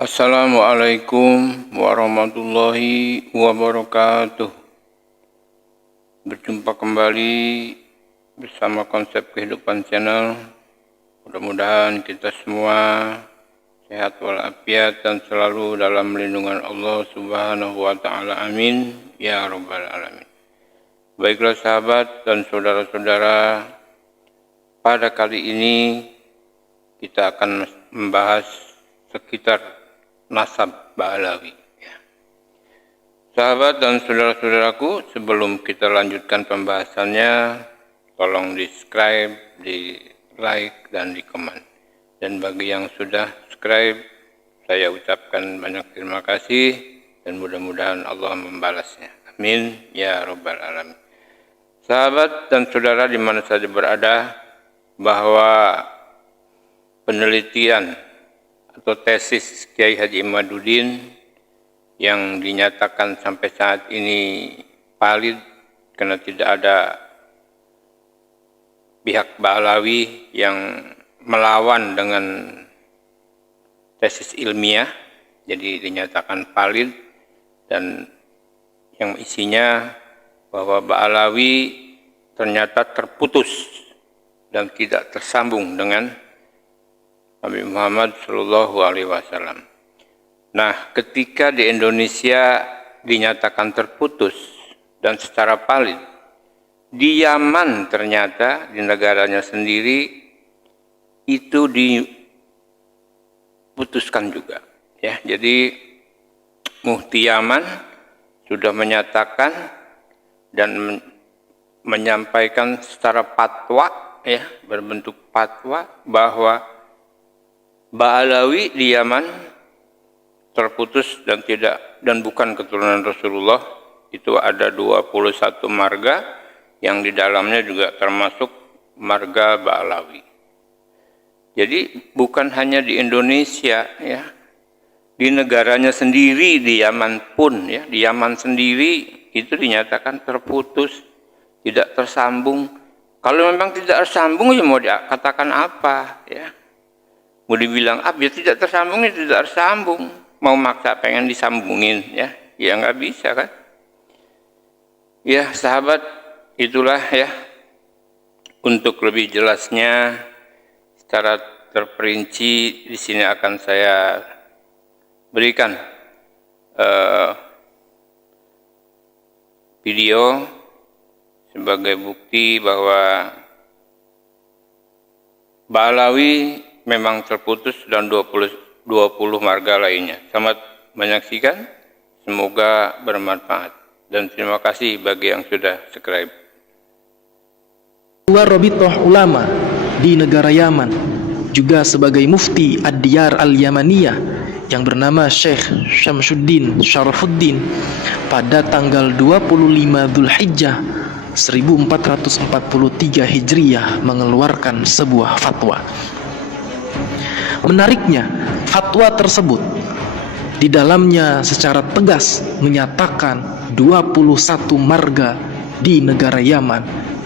Assalamualaikum warahmatullahi wabarakatuh. Berjumpa kembali bersama Konsep Kehidupan Channel. Mudah-mudahan kita semua sehat walafiat dan selalu dalam lindungan Allah Subhanahu wa Ta'ala. Amin ya Rabbal Alamin. Baiklah sahabat dan saudara-saudara, pada kali ini kita akan membahas sekitar nasab Ba'alawi. Sahabat dan saudara-saudaraku, sebelum kita lanjutkan pembahasannya, tolong di subscribe, di like, dan di komen. Dan bagi yang sudah subscribe, saya ucapkan banyak terima kasih dan mudah-mudahan Allah membalasnya. Amin ya Rabbal Alamin. Sahabat dan saudara di mana saja berada, bahwa penelitian atau tesis Kiai Haji Imaduddin yang dinyatakan sampai saat ini valid karena tidak ada pihak Ba'alawi yang melawan dengan tesis ilmiah, jadi dinyatakan valid, dan yang isinya bahwa Ba'alawi ternyata terputus dan tidak tersambung dengan Nabi Muhammad Shallallahu Alaihi Wasallam. Nah, ketika di Indonesia dinyatakan terputus dan secara valid, di Yaman ternyata di negaranya sendiri itu diputuskan juga. Ya, jadi Mufti Yaman sudah menyatakan dan menyampaikan secara fatwa, ya, berbentuk fatwa bahwa Ba'alawi di Yaman terputus dan bukan keturunan Rasulullah. Itu ada 21 marga yang di dalamnya juga termasuk marga Ba'alawi. Jadi bukan hanya di Indonesia, ya, di negaranya sendiri, di Yaman pun, ya, di Yaman sendiri itu dinyatakan terputus, tidak tersambung. Kalau memang tidak tersambung, ya mau dikatakan apa, ya? Mau dibilang ya tidak tersambung, ya tidak tersambung. Mau maksa pengen disambungin, ya nggak bisa kan? Ya sahabat, itulah ya. Untuk lebih jelasnya secara terperinci di sini akan saya berikan video sebagai bukti bahwa Ba'alawi memang terputus dan 20 marga lainnya. Selamat menyaksikan, semoga bermanfaat. Dan terima kasih bagi yang sudah subscribe. Ketua Rabithah Ulama di negara Yaman, juga sebagai mufti Ad-Diyar Al-Yamaniyah yang bernama Syekh Syamsuddin Syarafuddin, pada tanggal 25 Dzulhijjah 1443 Hijriyah mengeluarkan sebuah fatwa. Menariknya, fatwa tersebut di dalamnya secara tegas menyatakan 21 marga di negara Yaman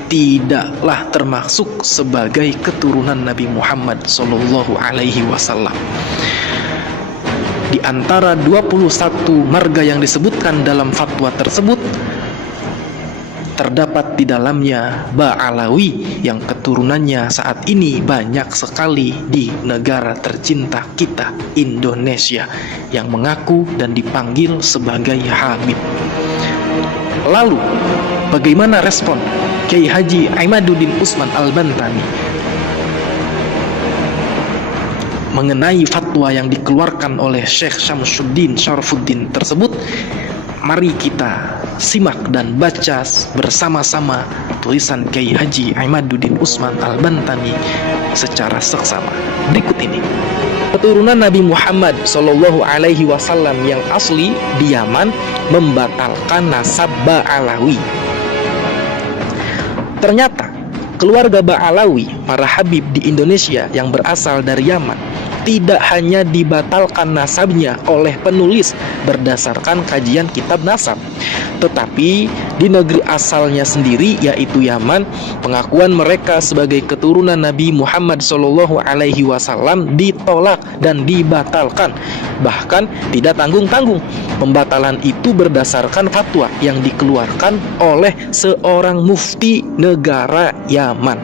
tidaklah termasuk sebagai keturunan Nabi Muhammad Sallallahu Alaihi Wasallam. Di antara 21 marga yang disebutkan dalam fatwa tersebut, terdapat di dalamnya Ba'alawi yang keturunannya saat ini banyak sekali di negara tercinta kita, Indonesia, yang mengaku dan dipanggil sebagai Habib. Lalu, bagaimana respon Kiai Haji Imaduddin Utsman Al-Bantani mengenai fatwa yang dikeluarkan oleh Syekh Syamsuddin Syarafuddin tersebut? Mari kita simak dan baca bersama-sama tulisan Kiai Haji Imaduddin Utsman Al-Bantani secara seksama berikut ini. Keturunan Nabi Muhammad Shallallahu Alaihi Wasallam yang asli di Yaman membatalkan nasab Ba'alawi. Ternyata keluarga Ba'alawi, para habib di Indonesia yang berasal dari Yaman, tidak hanya dibatalkan nasabnya oleh penulis berdasarkan kajian kitab nasab, tetapi di negeri asalnya sendiri yaitu Yaman, pengakuan mereka sebagai keturunan Nabi Muhammad SAW ditolak dan dibatalkan. Bahkan tidak tanggung-tanggung. Pembatalan itu berdasarkan fatwa yang dikeluarkan oleh seorang mufti negara Yaman.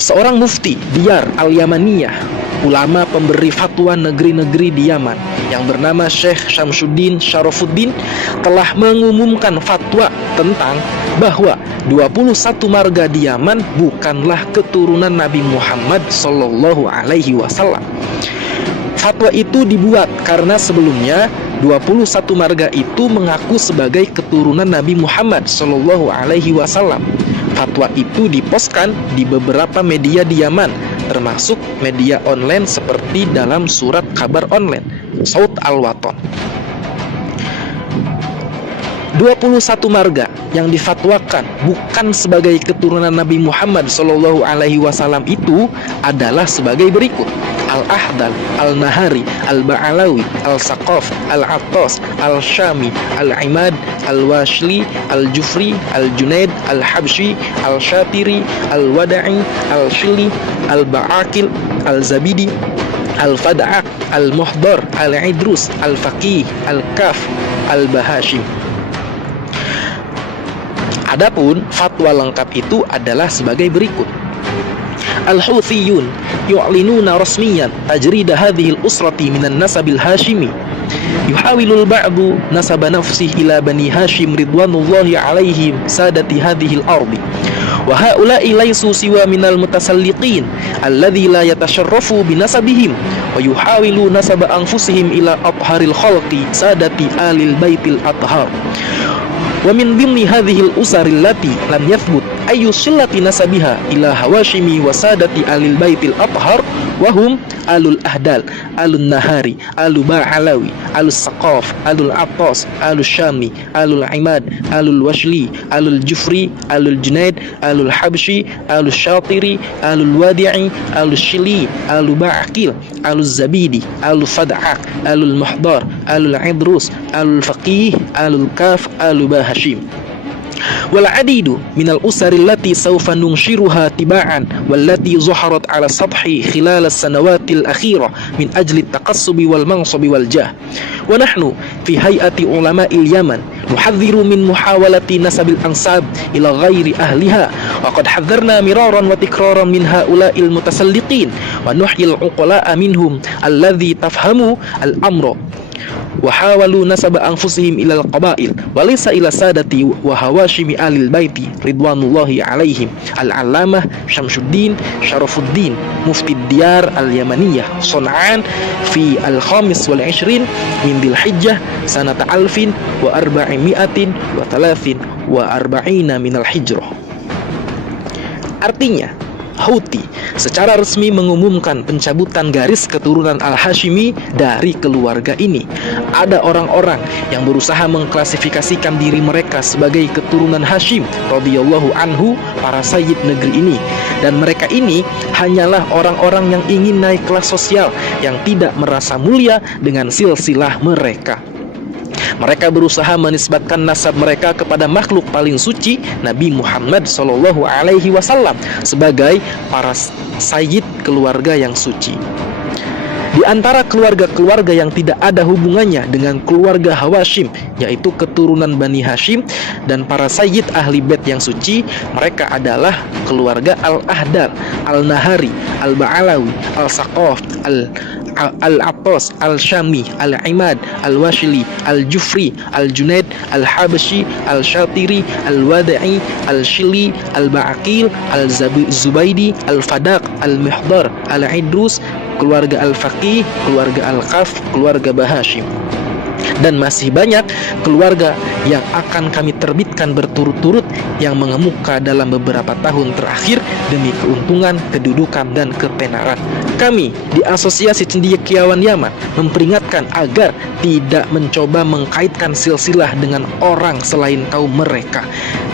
Seorang mufti Diyar al-Yamaniyah, ulama pemberi fatwa negeri-negeri di Yaman yang bernama Syekh Syamsuddin Syarafuddin, telah mengumumkan fatwa tentang bahwa 21 marga di Yaman bukanlah keturunan Nabi Muhammad SAW. Fatwa itu dibuat karena sebelumnya 21 marga itu mengaku sebagai keturunan Nabi Muhammad SAW. Fatwa itu diposkan di beberapa media di Yaman, termasuk media online seperti dalam surat kabar online Saut Al-Watan. 21 marga yang difatwakan bukan sebagai keturunan Nabi Muhammad SAW itu adalah sebagai berikut: Al-Ahdal, Al-Nahari, Al-Ba'alawi, Al-Saqaf, Al-Attas, Al-Syami, Al-Imad, Al-Washli, Al-Jufri, Al-Junaid, Al-Habshi, Al-Shatiri, Al-Wada'i, Al-Shili, Al-Ba'akil, Al-Zabidi, Al-Fada'ak, Al-Muhdar, Al-Idrus, Al-Faqih, Al-Kaf, Al-Bahashim. Adapun fatwa lengkap itu adalah sebagai berikut: Al-Houthiyun yu'linuna rasmiyan tajrida hadhihi al-usrati minan nasabil hashimi, yuhawilul ba'du nasaba nafsihi ila bani Hashim ridwanullahi alaihim sadati hadhihi al-ardi, wa haula'i laysu siwa minal mutasalliqin alladhi la yatasharrafu binasabihim wa yuhawilu nasaba anfusihim ila atharil khalqi sadati alil baitil athhar. Wa min dhimni hadhihi al-usari allati lam yathbut ayyu sillati nasabiha ila hawashimi wa sadati alil baitil athhar wa hum alul ahdal, alun nahari, alul ba'alawi, alul saqaf, alul attas, alul syami, alul imad, alul washli, alul jufri, alul junaid, alul habshi, alul shatiri, alul wadi'i, alul shili, alul ba'akil, alul zabidi, alul fad'ak, alul muhdar, alul idrus, alul faqih, alul kaf, alul bahashim. Wal adidu minal usari allati sawfa nunshiruha tiba'an wallati zuharat ala sathi khilal as-sanawatil akhirah min ajli at-taqassubi wal mansabi wal jah. Wa nahnu fi hay'ati ulama'il Yaman nuhadhdhiru min muhawalati nasabil ansab ila ghairi ahliha wa qad hadharna miraran wa tikraran min ha'ula'il mutasalliqin wa nuhyil uqala'a minhum alladhi tafhamu al-amra wa hawalu nasaba anfusihim ilal qabail wa laysa ila sadati wa hawashimi alil baiti ridwanullahi alaihim. Al-Allamah Syamsuddin Syarafuddin, Mufti Diyar al-Yamaniyah, Son'an, fi al-khamis wal 20 min Dzulhijjah sanata alfin wa arba'imi'atin wa thalathin wa arba'ina minal hijrah. Artinya, Houthi secara resmi mengumumkan pencabutan garis keturunan Al-Hashimi dari keluarga ini. Ada orang-orang yang berusaha mengklasifikasikan diri mereka sebagai keturunan Hashim radhiyallahu anhu, para sayyid negeri ini. Dan mereka ini hanyalah orang-orang yang ingin naik kelas sosial, yang tidak merasa mulia dengan silsilah mereka. Mereka berusaha menisbatkan nasab mereka kepada makhluk paling suci, Nabi Muhammad SAW, sebagai para sayyid keluarga yang suci. Di antara keluarga-keluarga yang tidak ada hubungannya dengan keluarga Hawashim, yaitu keturunan Bani Hashim dan para sayyid ahli bait yang suci, mereka adalah keluarga Al-Ahdal, Al-Nahari, Al-Ba'alawi, Al-Saqaf, Al-Attas, Al-Syami, Al-Imad, Al-Washli, Al-Jufri, Al-Junaid, Al-Habshi, Al-Shatiri, Al-Wada'i, Al-Shili, Al-Ba'akil, Al-Zubaidi, Al-Fadaq, Al-Muhdar, Al-Idrus, keluarga Al-Faqih, keluarga Al-Kaf, keluarga Bahashim. Dan masih banyak keluarga yang akan kami terbitkan berturut-turut yang mengemuka dalam beberapa tahun terakhir demi keuntungan, kedudukan, dan ketenaran. Kami di Asosiasi Cendekiawan Yaman memperingatkan agar tidak mencoba mengkaitkan silsilah dengan orang selain kaum mereka.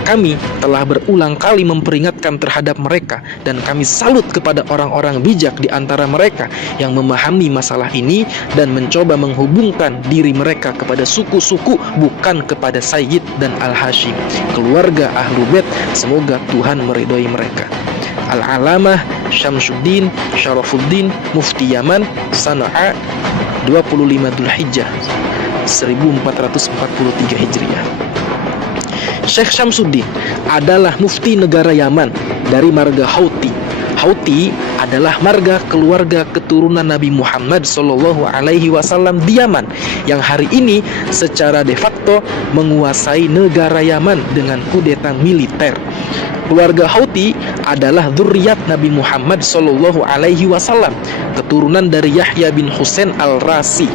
kami telah berulang kali memperingatkan terhadap mereka, dan kami salut kepada orang-orang bijak di antara mereka yang memahami masalah ini dan mencoba menghubungkan diri mereka kepada suku-suku, bukan kepada Sayyid dan Al-Hashim, keluarga Ahlu Bait. Semoga Tuhan meridhoi mereka. Al-Alamah Syamsuddin Syarafuddin, Mufti Yaman, Sana'a, 25 Dzulhijjah 1443 Hijriah. Syekh Syamsuddin adalah mufti negara Yaman dari marga Houthi. Houthi adalah marga keluarga keturunan Nabi Muhammad SAW di Yaman, yang hari ini secara de facto menguasai negara Yaman dengan kudeta militer. Keluarga Houthi adalah dzurriyyat Nabi Muhammad SAW, keturunan dari Yahya bin Husain al-Rasi.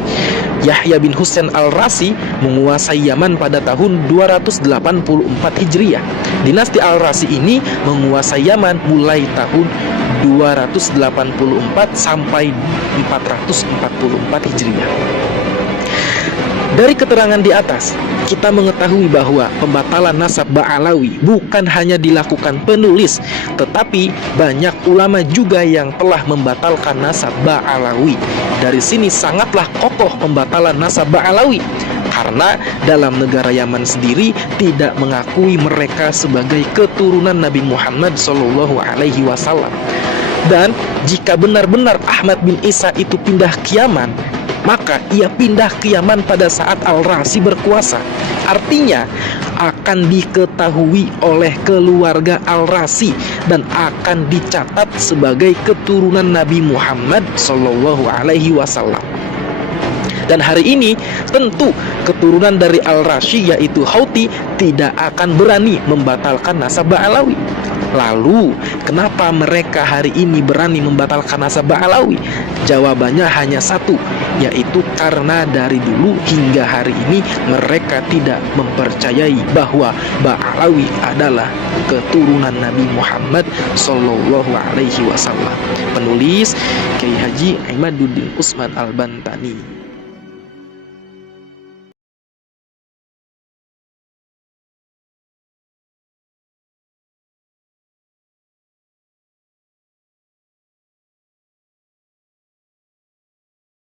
Yahya bin Husain al-Rasi menguasai Yaman pada tahun 284 Hijriah. Dinasti al-Rasi ini menguasai Yaman mulai tahun 284 sampai 444 Hijriah. Dari keterangan di atas, kita mengetahui bahwa pembatalan nasab Ba'alawi bukan hanya dilakukan penulis, tetapi banyak ulama juga yang telah membatalkan nasab Ba'alawi. Dari sini sangatlah kokoh pembatalan nasab Ba'alawi, karena dalam negara Yaman sendiri tidak mengakui mereka sebagai keturunan Nabi Muhammad SAW. Dan jika benar-benar Ahmad bin Isa itu pindah ke Yaman, maka ia pindah ke Yaman pada saat Al-Rasi berkuasa. Artinya akan diketahui oleh keluarga Al-Rasi dan akan dicatat sebagai keturunan Nabi Muhammad SAW. Dan hari ini tentu keturunan dari Al-Rasi yaitu Houthi tidak akan berani membatalkan nasab Ba'alawi. Lalu, kenapa mereka hari ini berani membatalkan nasab Ba'alawi? Jawabannya hanya satu, yaitu karena dari dulu hingga hari ini mereka tidak mempercayai bahwa Ba'alawi adalah keturunan Nabi Muhammad SAW. Penulis Kiai Haji Imaduddin Utsman Al-Bantani.